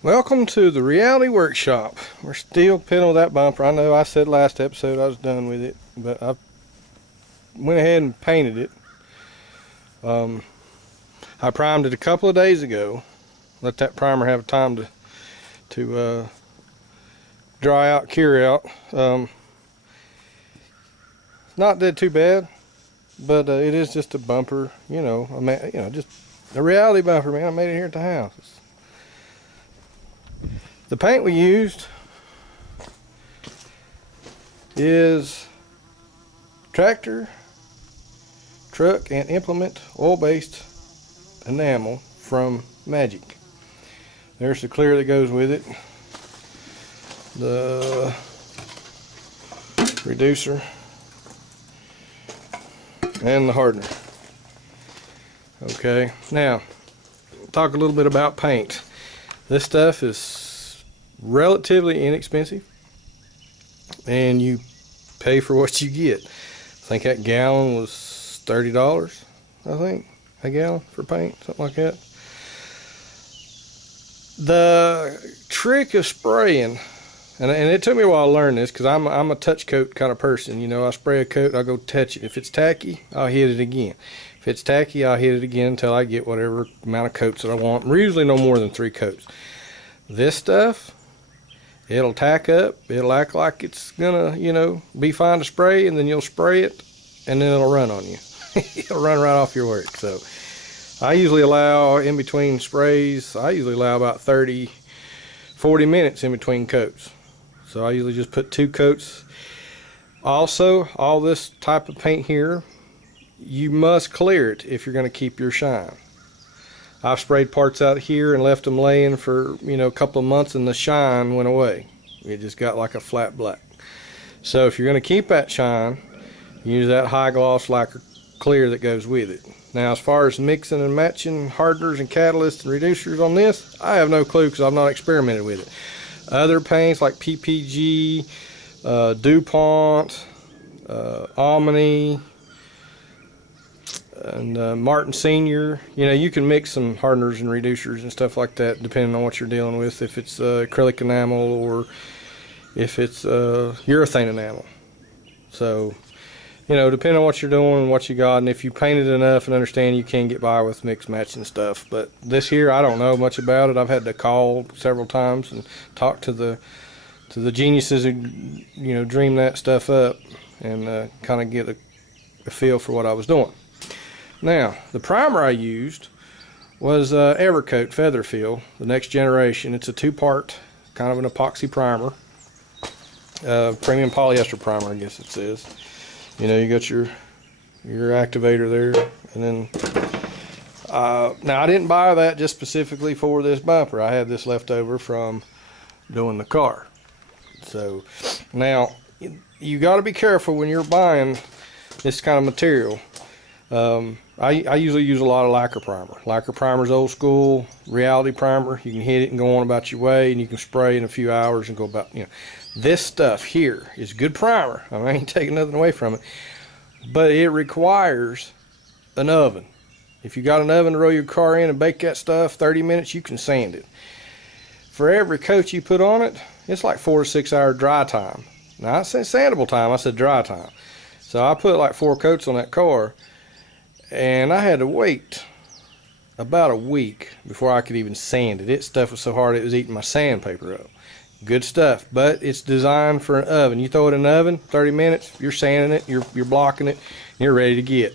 Welcome to the Reality Workshop. We're still piddling with that bumper. I know I said last episode I was done with it, but I went ahead and painted it. I primed it a couple of days ago. Let that primer have time to dry out, cure out. Not dead too bad, but it is just a bumper. Just a reality bumper, man. I made it here at the house. The paint we used is tractor, truck, and implement oil-based enamel from Magic. There's the clear that goes with it, the reducer, and the hardener. Okay, now talk a little bit about paint. This stuff is relatively inexpensive, and you pay for what you get. I think that gallon was $30, I think, a gallon for paint, something like that. The trick of spraying, and it took me a while to learn this, because I'm a touch coat kind of person. You know, I spray a coat, I go touch it. If it's tacky, I'll hit it again. If it's tacky, I'll hit it again until I get whatever amount of coats that I want. Usually no more than 3 coats. This stuff, it'll tack up, it'll act like it's gonna, be fine to spray, and then you'll spray it, and then it'll run on you. It'll run right off your work. So I usually allow, in between sprays, about 30, 40 minutes in between coats. So I usually just put 2 coats. Also, all this type of paint here, you must clear it if you're gonna keep your shine. I've sprayed parts out here and left them laying for a couple of months, and the shine went away. It just got like a flat black. So if you're going to keep that shine, use that high gloss lacquer clear that goes with it. Now, as far as mixing and matching hardeners and catalysts and reducers on this, I have no clue because I've not experimented with it. Other paints like PPG, DuPont, Omni, and Martin Senior, you can mix some hardeners and reducers and stuff like that depending on what you're dealing with, if it's acrylic enamel or if it's urethane enamel. So depending on what you're doing and what you got, and if you painted enough and understand, you can get by with mix matching stuff. But this here, I don't know much about it. I've had to call several times and talk to the geniuses who dream that stuff up and kind of get a feel for what I was doing. Now, the primer I used was Evercoat Featherfill, the next generation. It's a 2-part, kind of an epoxy primer, premium polyester primer, I guess it says. You got your activator there, and then now I didn't buy that just specifically for this bumper. I had this left over from doing the car. So now you got to be careful when you're buying this kind of material. I usually use a lot of lacquer primer. Lacquer primer's old school, reality primer. You can hit it and go on about your way, and you can spray in a few hours and go about, This stuff here is good primer. I ain't taking nothing away from it. But it requires an oven. If you got an oven to roll your car in and bake that stuff, 30 minutes, you can sand it. For every coat you put on it, it's like 4 to 6 hour dry time. Now, I said sandable time, I said dry time. So I put like 4 coats on that car, and I had to wait about a week before I could even sand it. It stuff was so hard it was eating my sandpaper up. Good stuff, but it's designed for an oven. You throw it in an oven, 30 minutes, you're sanding it, you're blocking it, and you're ready to get.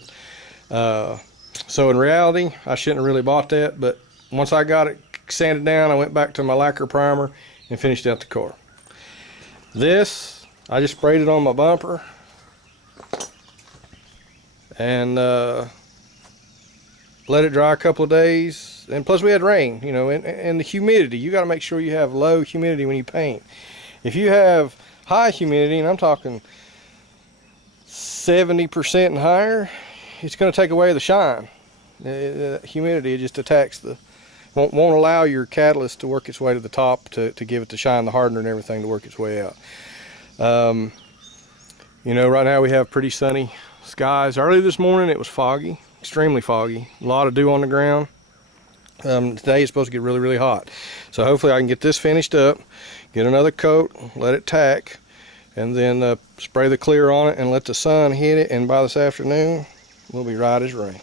So in reality, I shouldn't have really bought that, but once I got it sanded down, I went back to my lacquer primer and finished out the car. This, I just sprayed it on my bumper, and let it dry a couple of days. And plus we had rain, and the humidity. You got to make sure you have low humidity when you paint. If you have high humidity, and I'm talking 70% and higher, it's going to take away the shine. The humidity, it just attacks won't allow your catalyst to work its way to the top to give it the shine, the hardener and everything to work its way out. Right now we have pretty sunny skies. Early this morning it was foggy, extremely foggy, a lot of dew on the ground. Today it's supposed to get really, really hot. So hopefully I can get this finished up, get another coat, let it tack, and then spray the clear on it and let the sun hit it, and by this afternoon we'll be right as rain.